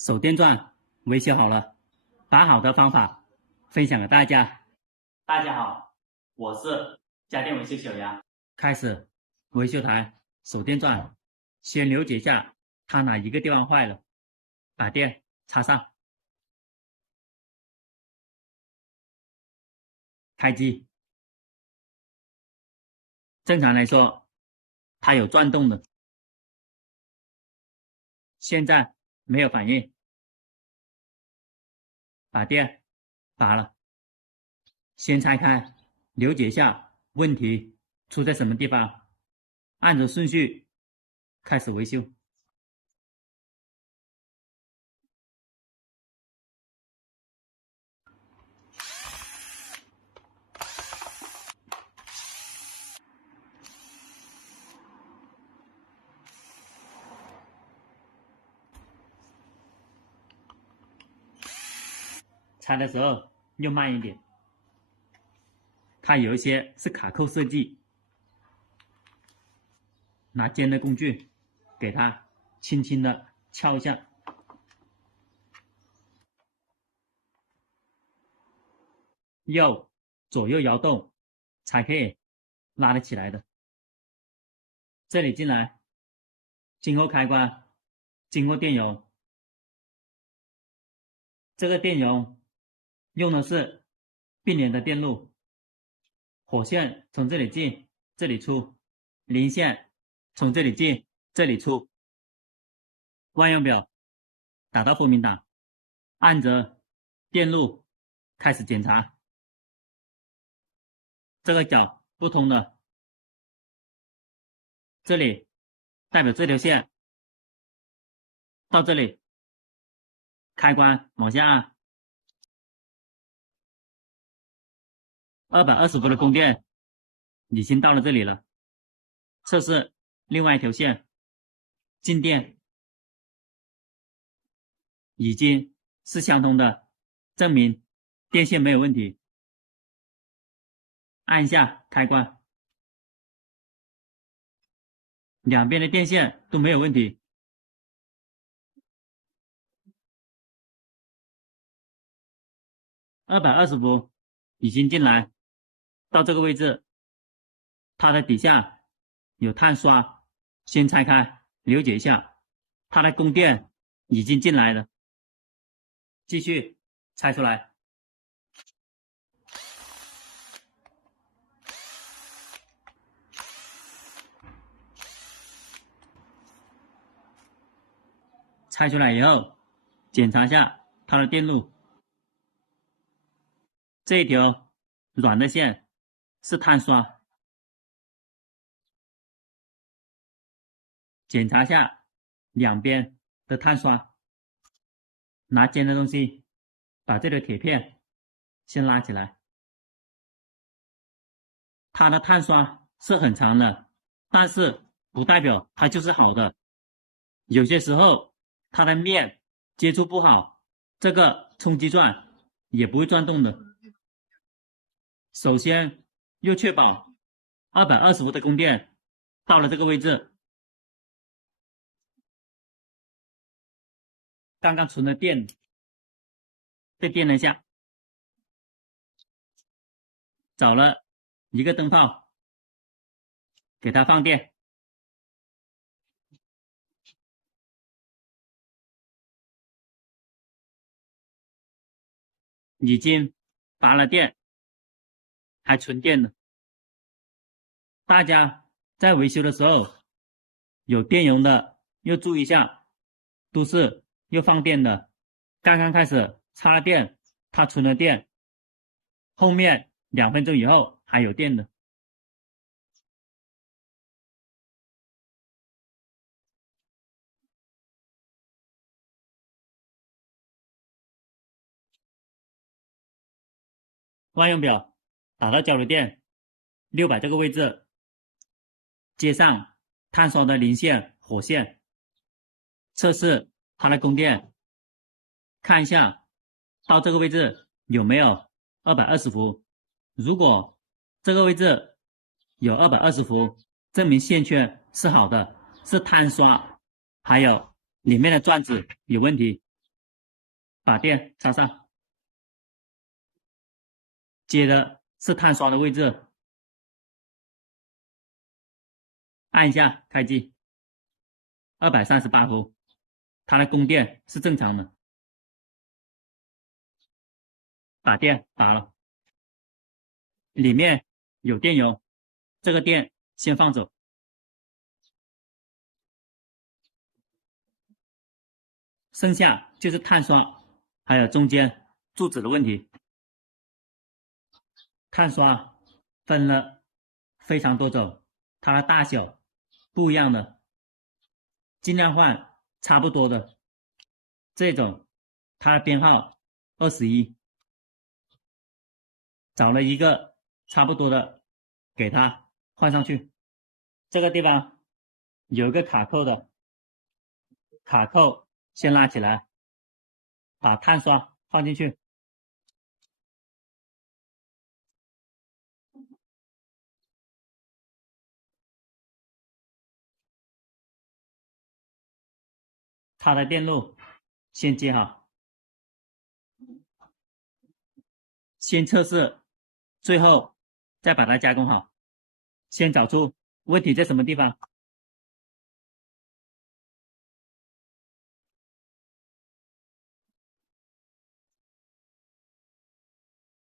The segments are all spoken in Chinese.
手电钻维修好了，把好的方法分享给大家。大家好，我是家电维修小杨。开始维修台手电钻，先了解一下它哪一个地方坏了，把电插上，开机。正常来说，它有转动的，现在没有反应，把电拔了。先拆开，了解一下问题出在什么地方，按着顺序开始维修。拆的时候用慢一点，它有一些是卡扣设计。拿尖的工具给它轻轻的敲一下，要左右摇动才可以拉得起来的。这里进来，经过开关，经过电容，这个电容用的是并联的电路，火线从这里进，这里出，零线从这里进，这里出。万用表打到分明档，按着电路开始检查。这个角不通的，这里代表这条线到这里，开关往下按，220伏的供电已经到了这里了。测试另外一条线，进电已经是相通的，证明电线没有问题。按一下开关，两边的电线都没有问题。220伏已经进来，到这个位置，它的底下有碳刷，先拆开了解一下，它的供电已经进来了。继续拆出来，拆出来以后，检查一下它的电路。这一条软的线是碳刷，检查一下两边的碳刷，拿尖的东西把这个铁片先拉起来。它的碳刷是很长的，但是不代表它就是好的，有些时候它的面接触不好，这个冲击钻也不会转动的。首先要确保220伏的供电到了这个位置，刚刚存的电被电了一下，找了一个灯泡给它放电，已经拔了电，还存电呢。大家在维修的时候有电容的要注意一下，都是要放电的。刚刚开始插了电，它存了电，后面2分钟以后还有电的。万用表打到交流电600这个位置，接上碳刷的零线火线，测试它的供电，看一下到这个位置有没有220伏。如果这个位置有220伏，证明线圈是好的，是碳刷还有里面的转子有问题。把电插上，接的是碳刷的位置，按一下开机，238伏，它的供电是正常的，把电拔了，里面有电油，这个电先放走，剩下就是碳刷，还有中间柱子的问题。碳刷分了非常多种，它的大小不一样的，尽量换差不多的。这种它的编号21，找了一个差不多的，给它换上去。这个地方有一个卡扣的，卡扣先拉起来，把碳刷放进去。它的电路先接好，先测试，最后再把它加工好。先找出问题在什么地方。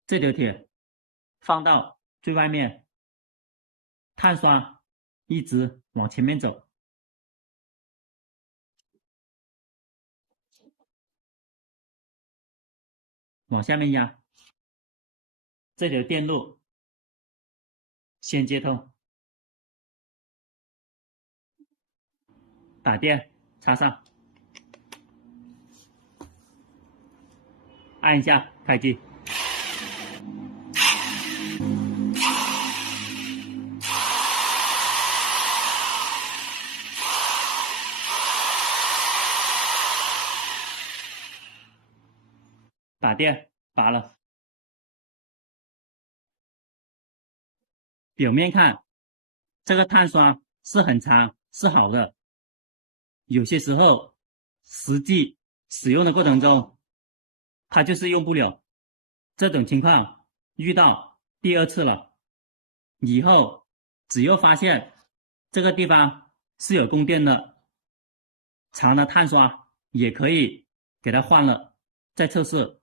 这条铁放到最外面，碳刷一直往前面走，往下面压。这条电路先接通，把电插上，按一下开机。把电拔了，表面看这个碳刷是很长，是好的。有些时候实际使用的过程中，它就是用不了。这种情况遇到第2次了，以后只要发现这个地方是有供电的，长的碳刷也可以给它换了，再测试。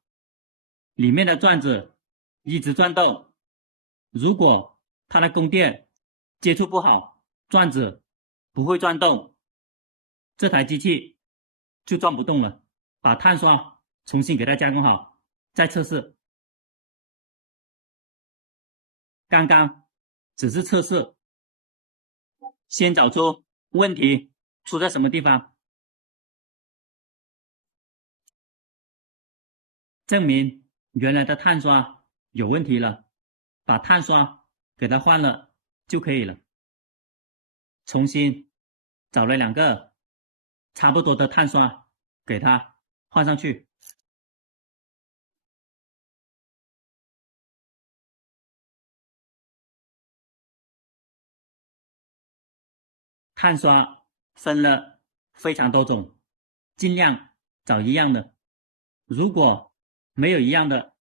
里面的转子一直转动，如果它的供电接触不好，转子不会转动，这台机器就转不动了。把碳刷重新给它加工好，再测试。刚刚只是测试，先找出问题出在什么地方，证明原来的碳刷有问题了，把碳刷给它换了就可以了。重新找了2个差不多的碳刷，给它换上去。碳刷分了非常多种，尽量找一样的。如果没有一样的，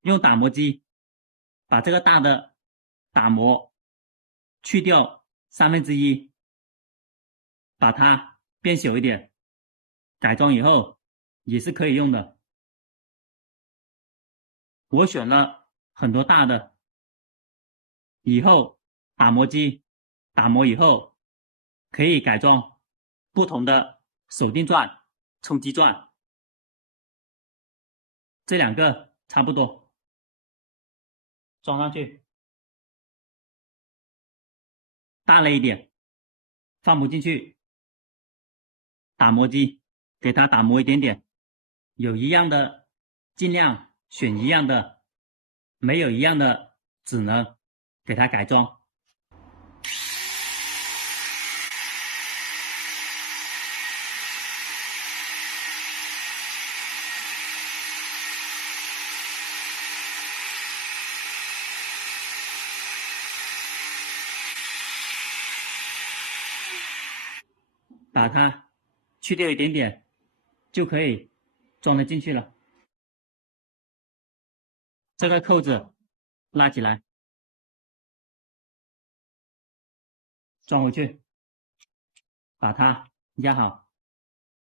用打磨机把这个大的打磨去掉1/3，把它变小一点，改装以后也是可以用的。我选了很多大的，以后打磨机打磨以后可以改装不同的手定钻、冲击钻，这2个差不多装上去。大了一点放不进去，打磨机给它打磨一点点，有一样的尽量选一样的，没有一样的只能给它改装。把它去掉一点点就可以装得进去了。这个扣子拉起来，装回去，把它压好。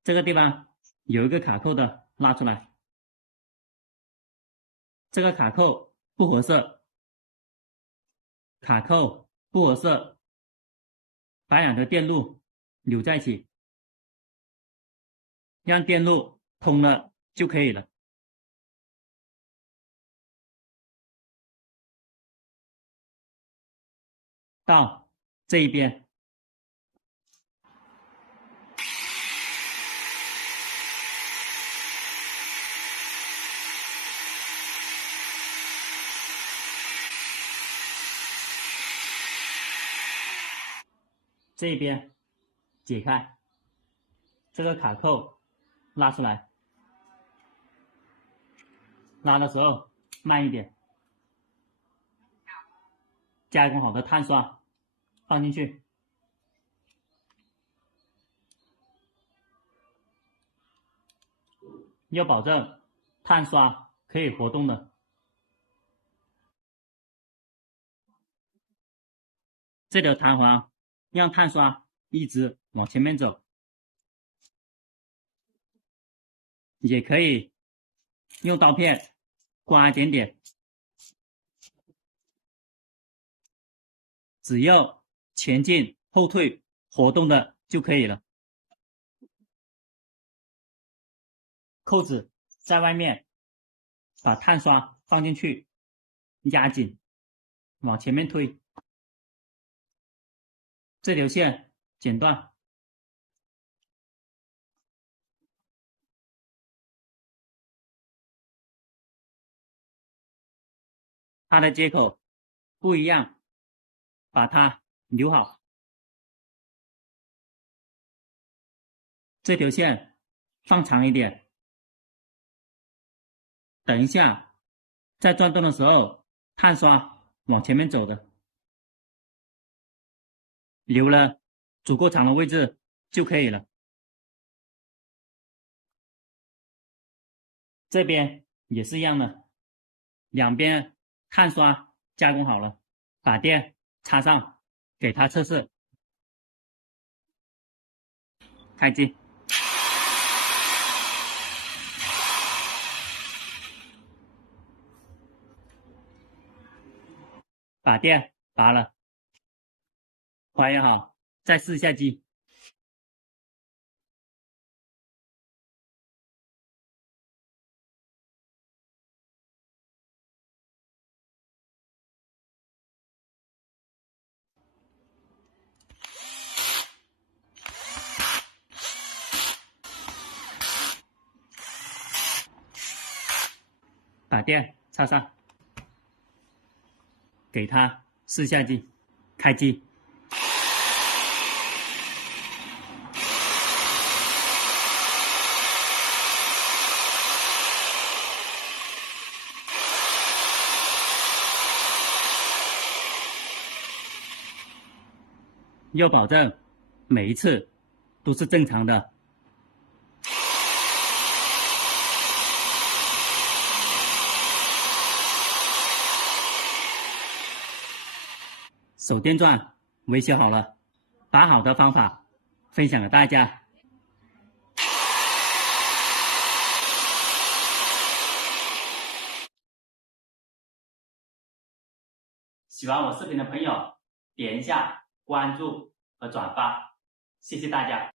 这个地方有一个卡扣的，拉出来。这个卡扣不合适，卡扣不合适，把两个电路扭在一起，让电路通了就可以了。到这一边，这一边解开，这个卡扣拉出来，拉的时候慢一点。加工好的碳刷放进去，要保证碳刷可以活动的。这条弹簧让碳刷一直往前面走，也可以用刀片刮一点点，只要前进后退活动的就可以了。扣子在外面，把碳刷放进去，压紧，往前面推。这条线剪断，它的接口不一样，把它留好。这条线放长一点，等一下在转动的时候，碳刷往前面走的，留了足够长的位置就可以了。这边也是一样的，两边碳刷加工好了，把电插上，给它测试。开机，把电拔了，还原好，再试一下机。把电插上，给它试一下机，开机。要保证每一次都是正常的。手电钻维修好了，把好的方法分享给大家。喜欢我视频的朋友，点一下关注和转发，谢谢大家。